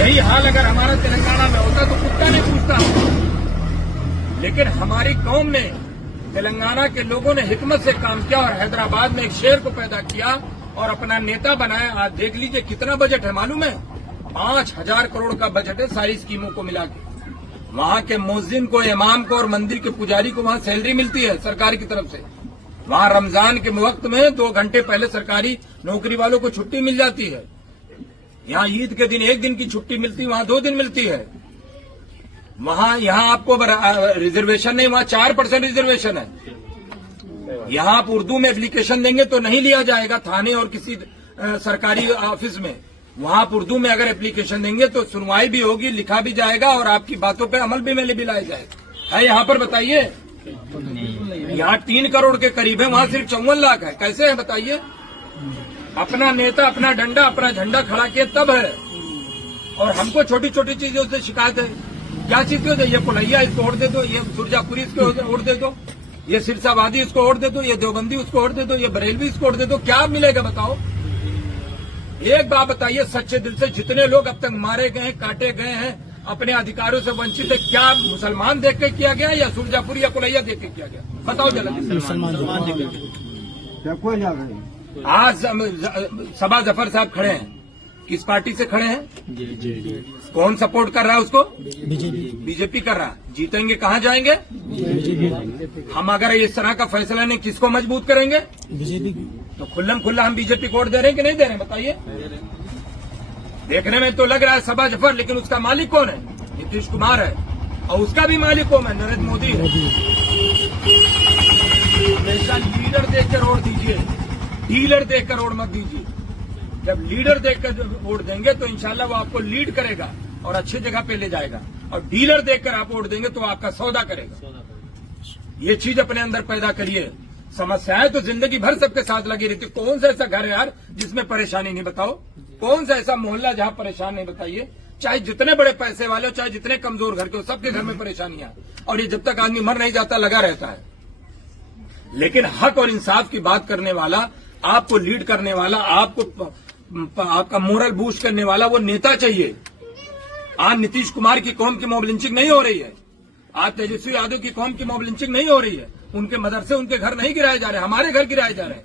यही हाल अगर हमारा तेलंगाना में होता तो कुत्ता नहीं पूछता। लेकिन हमारी कौम ने, तेलंगाना के लोगों ने हिकमत से काम किया और हैदराबाद में एक शेर को पैदा किया और अपना नेता बनाया। आज देख लीजिए कितना बजट है मालूम है, 5000 करोड़ का बजट है सारी स्कीमों को मिला के। वहां के मुअज्जिन को, इमाम को और मंदिर के पुजारी को वहां सैलरी मिलती है सरकार की तरफ से। वहां रमजान के वक्त में 2 घंटे पहले सरकारी नौकरी वालों को छुट्टी मिल जाती है। यहाँ ईद के दिन 1 दिन की छुट्टी मिलती है, वहां 2 दिन मिलती है। वहां यहाँ आपको रिजर्वेशन नहीं, वहां 4% रिजर्वेशन है। यहाँ आप उर्दू में एप्लीकेशन देंगे तो नहीं लिया जाएगा थाने और किसी सरकारी ऑफिस में। वहां आप उर्दू में अगर एप्लीकेशन देंगे तो सुनवाई भी होगी, लिखा भी जाएगा और आपकी बातों पे अमल भी में भी लाया जाएगा। है यहाँ पर बताइए, यहाँ 3 करोड़ के करीब है, वहां सिर्फ 54 लाख है। कैसे है बताइए? अपना नेता, अपना डंडा, अपना झंडा खड़ा किए तब है। और हमको छोटी छोटी चीजों से शिकायत है। क्या चीज की? ये पुलैया इसको ओढ़ दे दो, ये सुरजापुरी इसको ओढ़ दे दो, ये सिरसावादी इसको ओढ़ दे दो, ये देवबंदी उसको ओढ़ दे दो, ये बरेलवी इसको ओढ़ दे दो। क्या मिलेगा बताओ? एक बात बताइए सच्चे दिल से, जितने लोग अब तक मारे गए, काटे गए हैं, अपने अधिकारों से वंचित है, क्या मुसलमान देख के किया गया या सुरजापुरी या कुलैया देख के किया गया? बताओ जरा। मुसलमान आज सबा जफर साहब खड़े हैं, किस पार्टी से खड़े हैं? कौन सपोर्ट कर रहा है उसको? बीजेपी कर रहा है। जीतेंगे कहाँ जाएंगे? हम अगर इस तरह का फैसला नहीं, किसको मजबूत करेंगे? बीजेपी। तो खुल्लम खुल्ला हम बीजेपी को वोट दे रहे हैं कि नहीं दे रहे हैं बताइए? देखने में तो लग रहा है सबा जफर, लेकिन उसका मालिक कौन है? नीतीश कुमार है। और उसका भी मालिक कौन है? नरेंद्र मोदी है। हमेशा लीडर देखकर वोट दीजिए, डीलर देखकर वोट मत दीजिए। जब लीडर देखकर वोट देंगे तो इंशाल्लाह वो आपको लीड करेगा और अच्छी जगह पे ले जाएगा। और डीलर देखकर आप वोट देंगे तो आपका सौदा करेगा। ये चीज अपने अंदर पैदा करिए। समस्याएं तो जिंदगी भर सबके साथ लगी रहती। कौन सा ऐसा घर है यार जिसमें परेशानी नहीं? बताओ कौन सा ऐसा मोहल्ला जहां परेशान नहीं? बताइए। चाहे जितने बड़े पैसे वाले हो, चाहे जितने कमजोर घर के हो, सबके घर में परेशानियां। और ये जब तक आदमी मर नहीं जाता लगा रहता है। लेकिन हक और इंसाफ की बात करने वाला, आपको लीड करने वाला, आपका मोरल बूस्ट करने वाला वो नेता चाहिए। आज नीतीश कुमार की कौम की मॉब लिंचिंग नहीं हो रही है। आज तेजस्वी यादव की कौम की मॉब लिंचिंग नहीं हो रही है। उनके मदरसे, उनके घर नहीं गिराए जा रहे, हमारे घर गिराए जा रहे हैं।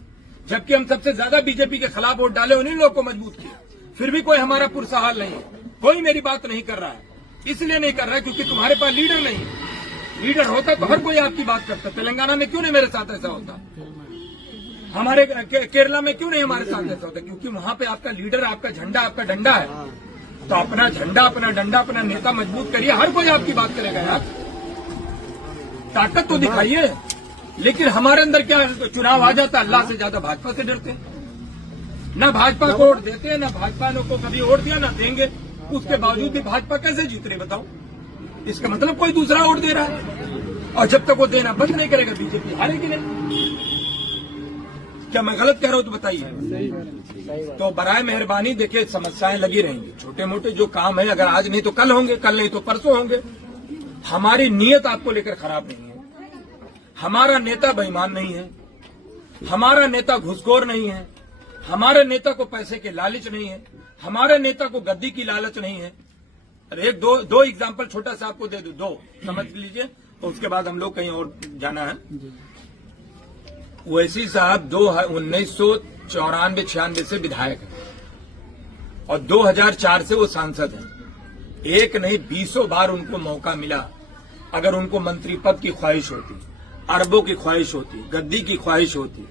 जबकि हम सबसे ज्यादा बीजेपी के खिलाफ वोट डाले, उन्हीं लोगों को मजबूत किया। फिर भी कोई हमारा पुरसा हाल नहीं है। कोई मेरी बात नहीं कर रहा है। इसलिए नहीं कर रहा है क्योंकि तुम्हारे पास लीडर नहीं है। लीडर होता तो हर कोई आपकी बात करता। तेलंगाना में क्यों नहीं मेरे साथ ऐसा होता? हमारे केरला में क्यों नहीं हमारे साथ ऐसा होता? क्योंकि वहां पे आपका लीडर, आपका झंडा, आपका डंडा है। तो अपना झंडा, अपना डंडा, अपना नेता मजबूत करिए। हर कोई आपकी बात करेगा यार। ताकत तो दिखाइए। लेकिन हमारे अंदर क्या है? चुनाव आ जाता, अल्लाह से ज्यादा भाजपा से डरते हैं। ना भाजपा को वोट देते हैं, ना भाजपा ने को कभी वोट दिया, ना देंगे। उसके बावजूद भी भाजपा कैसे जीत रही बताओ? इसका मतलब कोई दूसरा वोट दे रहा है। और जब तक वो देना बंद नहीं करेगा बीजेपी हारेगी नहीं। क्या मैं गलत कह रहा हूं तो बताइए। तो बराए मेहरबानी देखिए, समस्याएं लगी रहेंगी। छोटे मोटे जो काम है, अगर आज नहीं तो कल होंगे, कल नहीं तो परसों होंगे। हमारी नीयत आपको लेकर खराब नहीं है। हमारा नेता बेईमान नहीं है। हमारा नेता घुसखोर नहीं है। हमारे नेता को पैसे के लालच नहीं है। हमारे नेता को गद्दी की लालच नहीं है। अरे दो एग्जाम्पल छोटा सा आपको दे दूं, 2 समझ लीजिए, तो उसके बाद हम लोग कहीं और जाना है। ओवैसी साहब 1994-96 से विधायक है और 2004 से वो सांसद हैं। एक नहीं 20 बार उनको मौका मिला। अगर उनको मंत्री पद की ख्वाहिश होती, अरबों की ख्वाहिश होती, गद्दी की ख्वाहिश होती,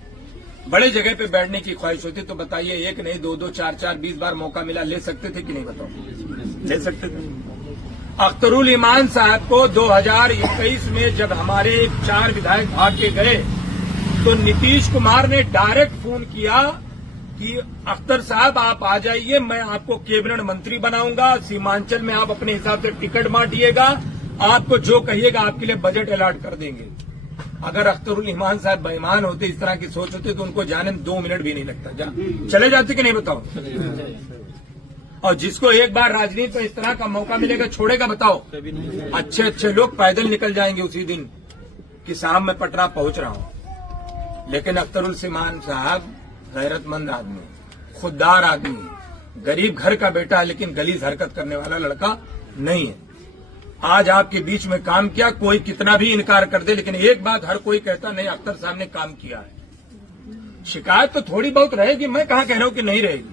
बड़े जगह पे बैठने की ख्वाहिश होती, तो बताइए एक नहीं 2-2, 4-4, 20 बार मौका मिला, ले सकते थे कि नहीं? बताओ, ले सकते थे। अख्तरुल ईमान साहब को 2021 में जब हमारे 4 विधायक भाग के गए तो नीतीश कुमार ने डायरेक्ट फोन किया कि अख्तर साहब आप आ जाइए, मैं आपको कैबिनेट मंत्री बनाऊंगा। सीमांचल में आप अपने हिसाब से टिकट बांटिएगा, आपको जो कहिएगा आपके लिए बजट अलॉट कर देंगे। अगर अख्तरुल ईमान साहब बेईमान होते, इस तरह की सोच होती, तो उनको जाने में 2 मिनट भी नहीं लगता। चले जाते कि नहीं बताओ? और जिसको एक बार राजनीति में इस तरह का मौका मिलेगा छोड़ेगा बताओ? अच्छे अच्छे लोग पैदल निकल जाएंगे उसी दिन कि साहब मैं पटना पहुंच रहा हूं। लेकिन अख्तरुल ईमान साहब गैरतमंद आदमी, खुददार आदमी, गरीब घर का बेटा है, लेकिन गलीज हरकत करने वाला लड़का नहीं है। आज आपके बीच में काम किया, कोई कितना भी इनकार कर दे, लेकिन एक बात हर कोई कहता नहीं, अख्तर साहब ने काम किया है। शिकायत तो थोड़ी बहुत रहेगी, मैं कहां कह रहा हूं कि नहीं रहेगी।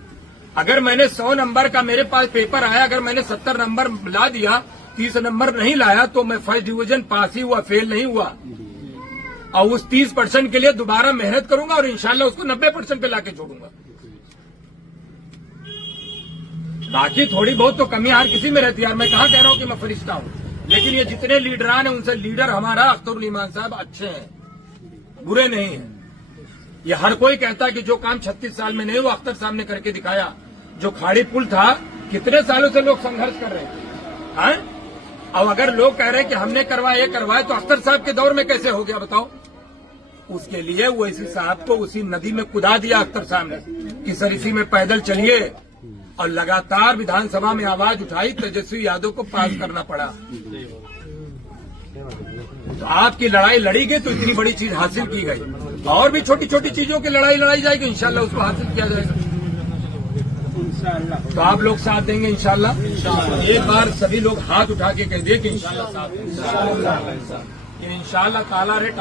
अगर मैंने 100 नंबर का मेरे पास पेपर आया, अगर मैंने 70 नंबर ला दिया, 30 नंबर नहीं लाया, तो मैं फर्स्ट डिवीजन पास ही हुआ, फेल नहीं हुआ। और उस 30% के लिए दोबारा मेहनत करूंगा और इंशाल्लाह उसको 90% पे लाके छोड़ूंगा। बाकी थोड़ी बहुत तो कमी हर किसी में रहती है यार, मैं कहां कह रहा हूं कि मैं फरिश्ता हूं, लेकिन ये जितने लीडरान हैं उनसे लीडर हमारा अख्तरुल ईमान साहब अच्छे हैं, बुरे नहीं हैं। ये हर कोई कहता है कि जो काम 36 साल में नहीं हुआ अख्तर साहब ने करके दिखाया। जो खाड़ी पुल था, कितने सालों से लोग संघर्ष कर रहे थे, हाँ? अब अगर लोग कह रहे हैं कि हमने करवाया, ये करवाया, तो अख्तर साहब के दौर में कैसे हो गया बताओ? उसके लिए वो इसी साहब को उसी नदी में कुदा दिया अख्तर साहब ने कि सर इसी में पैदल चलिए, और लगातार विधानसभा में आवाज उठाई, तेजस्वी यादव को पास करना पड़ा। तो आपकी लड़ाई लड़ी गई तो इतनी बड़ी चीज हासिल की गई, और भी छोटी छोटी चीजों की लड़ाई लड़ाई जाएगी, इंशाल्लाह उसको हासिल किया जाएगा। तो आप लोग साथ देंगे इंशाल्लाह। एक बार सभी लोग हाथ उठा के कह दिए कि इंशाल्लाह साथ, इंशाल्लाह ताला रे।